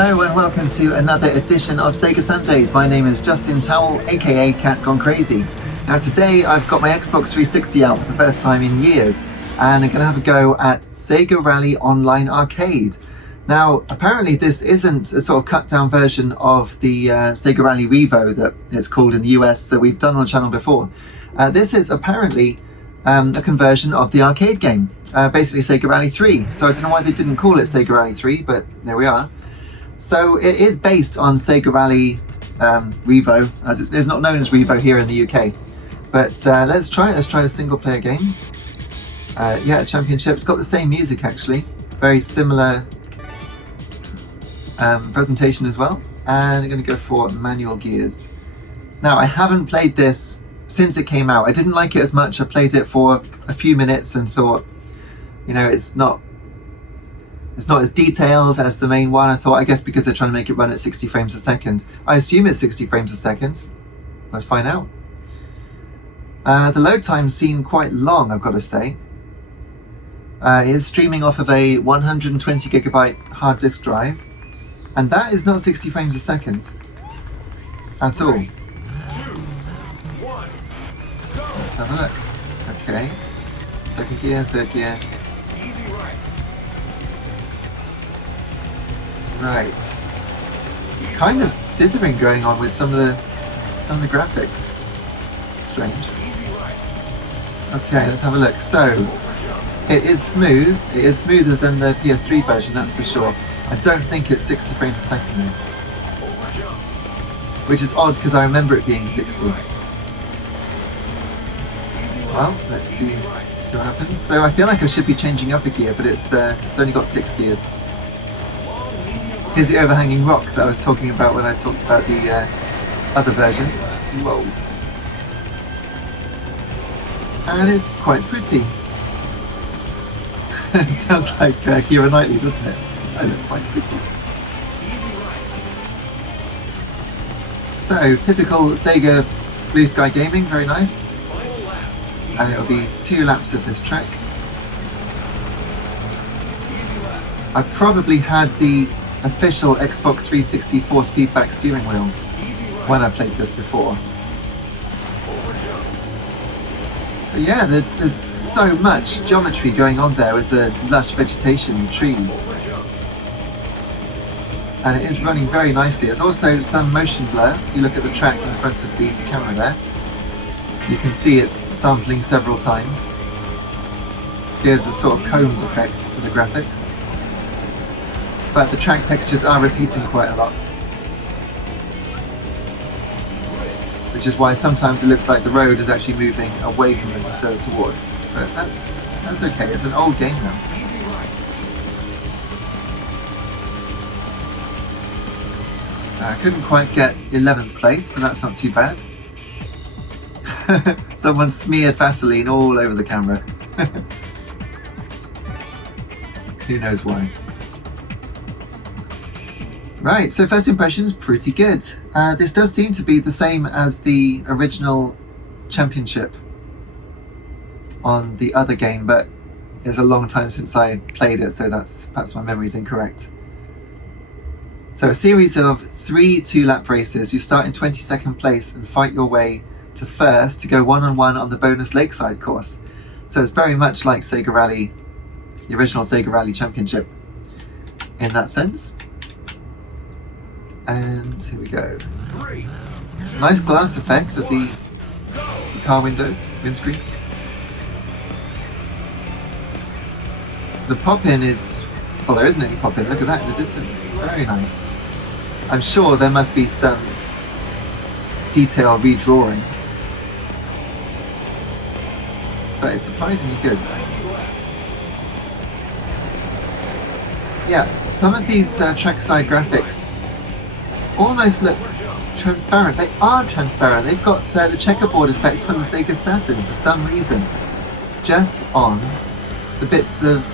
Hello and welcome to another edition of Sega Sundays. My name is Justin Towell, aka Cat Gone Crazy. Now today I've got my Xbox 360 out for the first time in years, and I'm going to have a go at Sega Rally Online Arcade. Now apparently this isn't a sort of cut down version of the Sega Rally Revo that it's called in the US that we've done on the channel before. This is apparently a conversion of the arcade game, basically Sega Rally 3. So I don't know why they didn't call it Sega Rally 3, but there we are. So it is based on Sega Rally Revo, as it's not known as Revo here in the UK. But let's try it. Let's try a single player game. Yeah, Championship. It's got the same music actually. Very similar presentation as well. And I'm going to go for manual gears. Now I haven't played this since it came out. I didn't like it as much. I played it for a few minutes and thought, you know, it's not as detailed as the main one. I thought, I guess because they're trying to make it run at 60 frames a second. I assume it's 60 frames a second. Let's find out. The load times seem quite long, I've got to say. It is streaming off of a 120 gigabyte hard disk drive, and that is not 60 frames a second at all. 3, 2, 1, go. Let's have a look. Okay. Second gear, third gear. Right. Kind of dithering going on with some of the graphics. Strange. Okay, let's have a look. So it is smooth. It is smoother than the PS3 version, that's for sure. I don't think it's 60 frames a second though, which is odd because I remember it being 60. Well, let's see what happens. So I feel like I should be changing up a gear, but it's only got 6 gears. Here's the overhanging rock that I was talking about when I talked about the other version. Whoa. And it's quite pretty. It sounds like Keira Knightley, doesn't it? I look quite pretty. So, typical Sega Blue Sky Gaming, very nice. And it'll be 2 laps of this track. I probably had the official Xbox 360 force feedback steering wheel when I played this before. But yeah, there's so much geometry going on there with the lush vegetation and trees. And it is running very nicely. There's also some motion blur. If you look at the track in front of the camera there, you can see it's sampling several times. Gives a sort of comb effect to the graphics. But the track textures are repeating quite a lot, which is why sometimes it looks like the road is actually moving away from us instead of towards. But that's okay. It's an old game now. I couldn't quite get 11th place, but that's not too bad. Someone smeared Vaseline all over the camera. Who knows why? Right, so first impressions, pretty good. This does seem to be the same as the original Championship on the other game, but it's a long time since I played it, so perhaps my memory's incorrect. So a series of 3 2-lap races. You start in 22nd place and fight your way to first to go one-on-one on the bonus Lakeside course. So it's very much like Sega Rally, the original Sega Rally Championship in that sense. And here we go. Nice glass effect of the car windscreen. The pop-in is, well, there isn't any pop-in. Look at that in the distance. Very nice. I'm sure there must be some detail redrawing, but it's surprisingly good. Yeah, some of these trackside graphics almost look transparent. They are transparent. They've got the checkerboard effect from the Sega Saturn for some reason, just on the bits of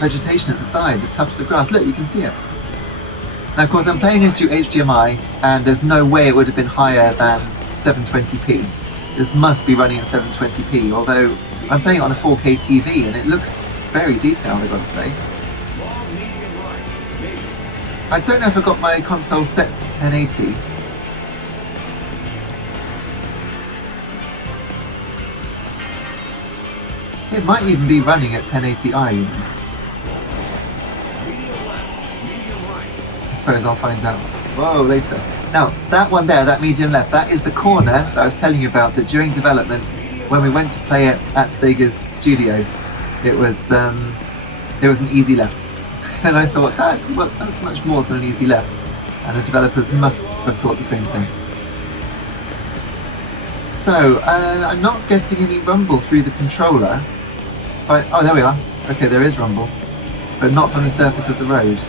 vegetation at the side, the tufts of grass. Look, you can see it. Now, of course, I'm playing this through HDMI, and there's no way it would have been higher than 720p. This must be running at 720p, although I'm playing it on a 4K TV, and it looks very detailed, I've got to say. I don't know if I got my console set to 1080. It might even be running at 1080i, you know. I suppose I'll find out. Whoa, later. Now, that one there, that medium left, that is the corner that I was telling you about, that during development, when we went to play it at Sega's studio, it was an easy left. And I thought, that's much more than an easy left. And the developers must have thought the same thing. So, I'm not getting any rumble through the controller. Oh, there we are. Okay, there is rumble. But not from the surface of the road.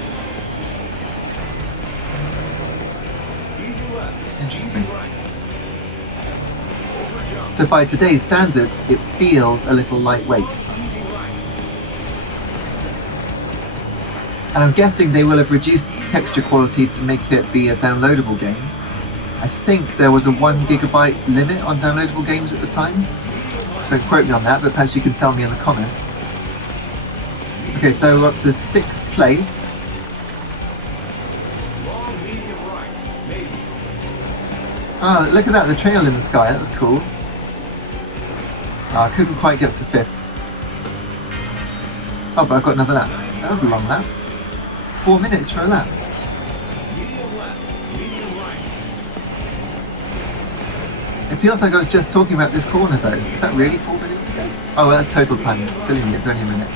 Interesting. So by today's standards, it feels a little lightweight. And I'm guessing they will have reduced texture quality to make it be a downloadable game. I think there was a 1 GB limit on downloadable games at the time. Don't quote me on that, but perhaps you can tell me in the comments. Okay, so we're up to 6th place. Ah, look at that, the trail in the sky, that was cool. Oh, I couldn't quite get to 5th. Oh, but I've got another lap. That was a long lap. 4 minutes for a lap. It feels like I was just talking about this corner though. Is that really 4 minutes ago? Oh, well, that's total time. Silly me, it's only a minute.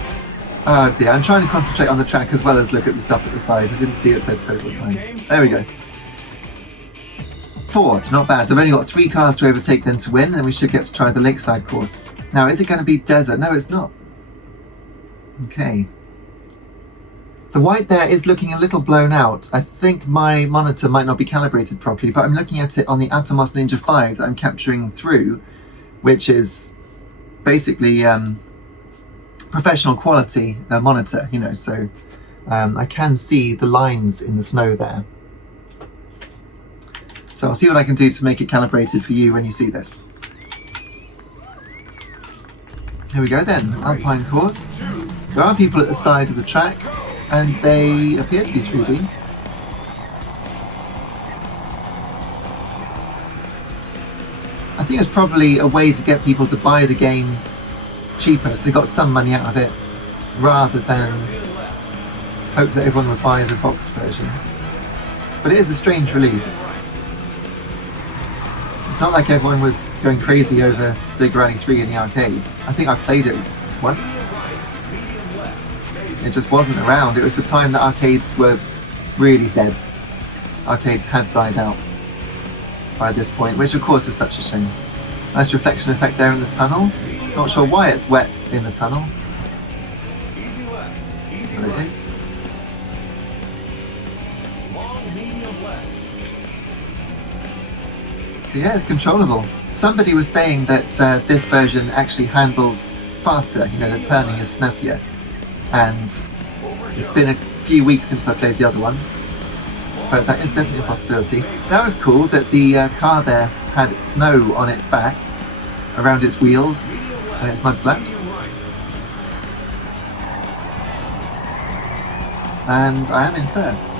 Oh dear, I'm trying to concentrate on the track as well as look at the stuff at the side. I didn't see it said total time. There we go. 4th, not bad. So I've only got 3 cars to overtake then to win, and we should get to try the Lakeside course. Now, is it going to be desert? No, it's not. Okay. The white there is looking a little blown out. I think my monitor might not be calibrated properly, but I'm looking at it on the Atomos Ninja 5 that I'm capturing through, which is basically professional quality monitor, you know, so I can see the lines in the snow there. So I'll see what I can do to make it calibrated for you when you see this. Here we go then, Alpine course. There are people at the side of the track, and they appear to be 3D. I think it's probably a way to get people to buy the game cheaper, so they got some money out of it, rather than hope that everyone would buy the boxed version. But it is a strange release. It's not like everyone was going crazy over Sega Rally 3 in the arcades. I think I played it once. It just wasn't around. It was the time that arcades were really dead. Arcades had died out by this point, which of course is such a shame. Nice reflection effect there in the tunnel. Not sure why it's wet in the tunnel, but it is. But yeah, it's controllable. Somebody was saying that this version actually handles faster, you know, the turning is snappier. And it's been a few weeks since I played the other one, but that is definitely a possibility. That was cool that the car there had snow on its back, around its wheels and its mud flaps. And I am in 1st.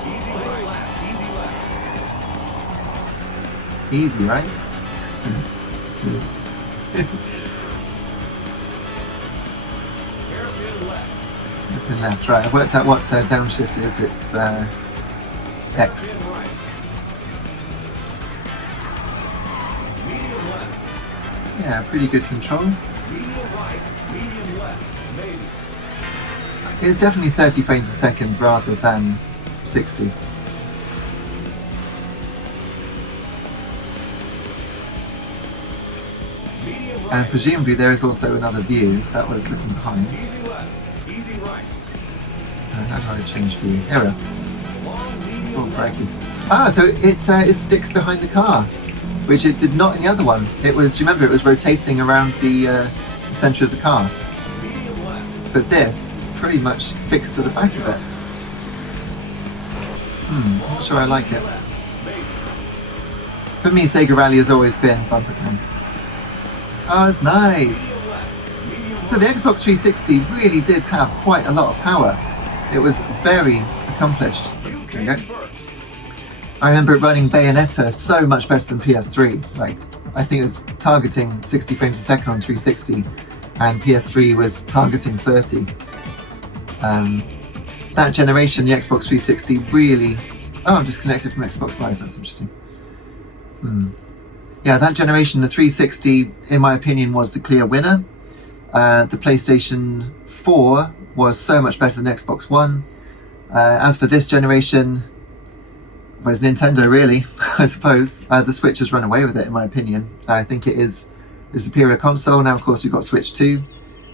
Easy, right? Open left, right. I've worked out what downshift is. It's X. Yeah, pretty good control. It's definitely 30 frames a second rather than 60. And presumably there is also another view. That was looking behind. How do I change view? There we go. Oh, crikey. Ah, so it sticks behind the car, which it did not in the other one. It was, do you remember, it was rotating around the centre of the car. But this, pretty much fixed to the back of it. Not sure I like it. For me, Sega Rally has always been bumper cam. Oh, it's nice! So the Xbox 360 really did have quite a lot of power. It was very accomplished. There we go. I remember it running Bayonetta so much better than PS3. Like, I think it was targeting 60 frames a second on 360, and PS3 was targeting 30. That generation, the Xbox 360 really... Oh, I'm disconnected from Xbox Live, that's interesting. Yeah, that generation, the 360, in my opinion, was the clear winner. The PlayStation 4 was so much better than Xbox One. As for this generation, was Nintendo really, I suppose. The Switch has run away with it, in my opinion. I think it is the superior console. Now, of course, we've got Switch 2.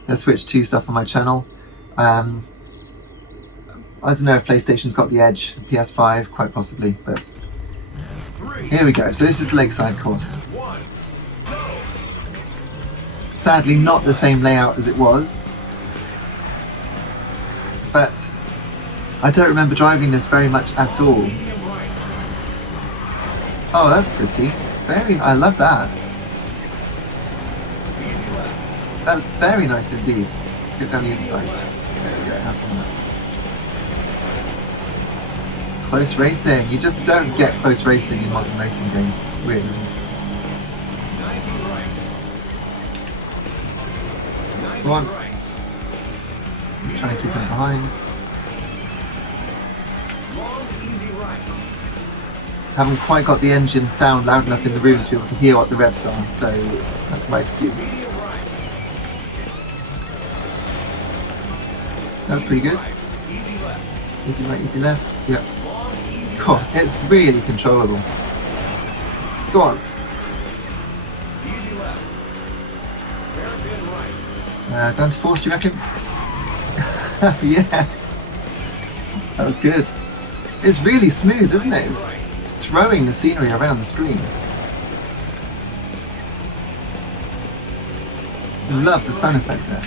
There's Switch 2 stuff on my channel. I don't know if PlayStation's got the edge, PS5, quite possibly, but here we go. So this is the Lakeside course. Sadly, not the same layout as it was, but I don't remember driving this very much at all. Oh, that's pretty. I love that. That's very nice indeed. Let's go down the inside. There we go, have some of that. Close racing. You just don't get close racing in modern racing games. Weird, isn't it? Come on. Just trying to keep him behind. Haven't quite got the engine sound loud enough in the room to be able to hear what the revs are, so that's my excuse. That was pretty good. Easy right, easy left. Yep. God, it's really controllable. Go on. Down to fourth, do you reckon? Yes. That was good. It's really smooth, isn't it? It's throwing the scenery around the screen. Love the sound effect there.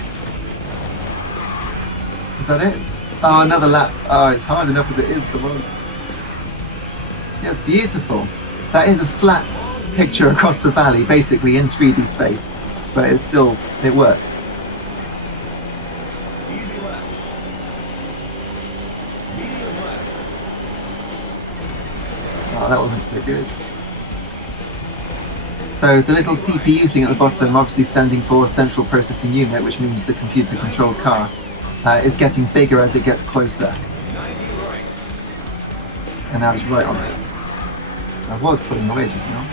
Is that it? Oh, another lap. Oh, it's hard enough as it is, come on. Yeah, it's beautiful. That is a flat picture across the valley, basically in 3D space, but it's still, it works. Oh, that wasn't so good. So the little CPU thing at the bottom, obviously standing for Central Processing Unit, which means the computer-controlled car, is getting bigger as it gets closer. And now it's right on it. I was pulling away just now.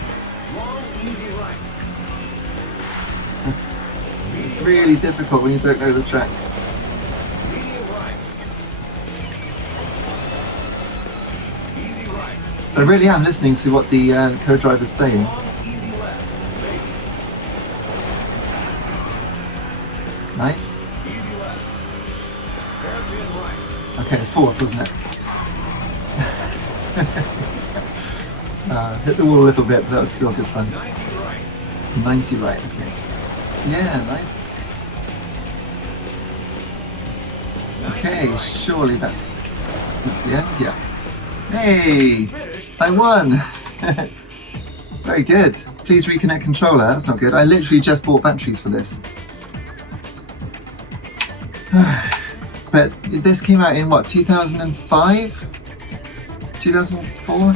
It's really difficult when you don't know the track. So I really am listening to what the co-driver's saying. Nice. Okay, fourth, wasn't it? Hit the wall a little bit, but that was still good fun. 90 right, okay. Yeah, nice. Okay, surely that's the end, yeah. Hey! I won! Very good. Please reconnect controller, that's not good. I literally just bought batteries for this. But this came out in what, 2005? 2004?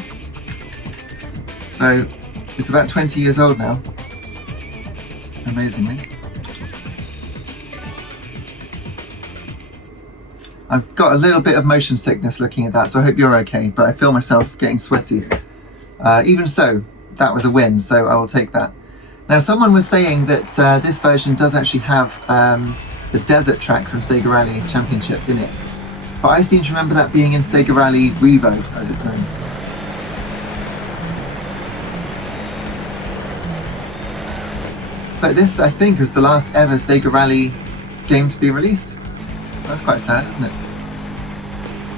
So it's about 20 years old now, amazingly. I've got a little bit of motion sickness looking at that, so I hope you're okay, but I feel myself getting sweaty. Even so, that was a win, so I will take that. Now, someone was saying that this version does actually have the desert track from Sega Rally Championship in it, but I seem to remember that being in Sega Rally Revo, as it's known. But this, I think, is the last ever Sega Rally game to be released. That's quite sad, isn't it?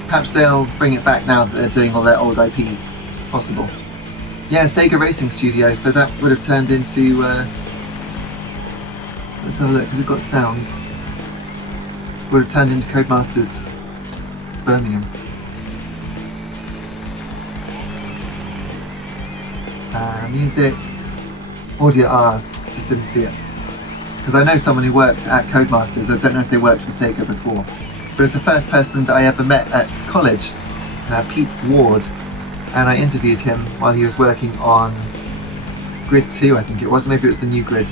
Perhaps they'll bring it back now that they're doing all their old IPs. It's possible. Yeah, Sega Racing Studios, so that would have turned into... let's have a look, because we've got sound. Would have turned into Codemasters Birmingham. Music, audio, just didn't see it. Because I know someone who worked at Codemasters. I don't know if they worked for Sega before. But it's the first person that I ever met at college Pete Ward, and I interviewed him while he was working on Grid 2, I think it was. Maybe it was the new Grid.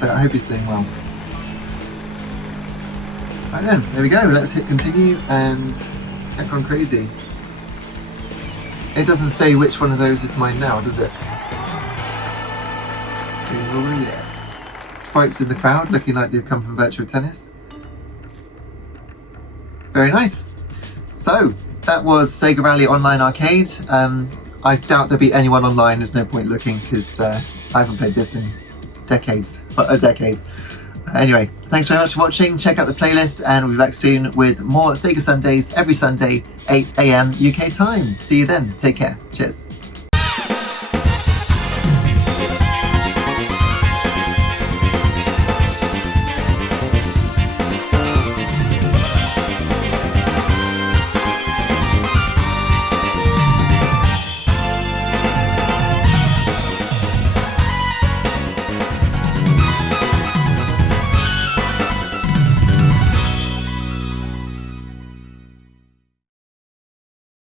But I hope he's doing well. Right then, there we go. Let's hit continue and get gone crazy. It doesn't say which one of those is mine now, does it? Oh yeah. Spikes in the crowd looking like they've come from virtual tennis. Very nice. So, that was Sega Rally Online Arcade. I doubt there'll be anyone online. There's no point looking because I haven't played this in decades, but a decade. Anyway, thanks very much for watching. Check out the playlist and we'll be back soon with more Sega Sundays every Sunday, 8 AM UK time. See you then. Take care. Cheers.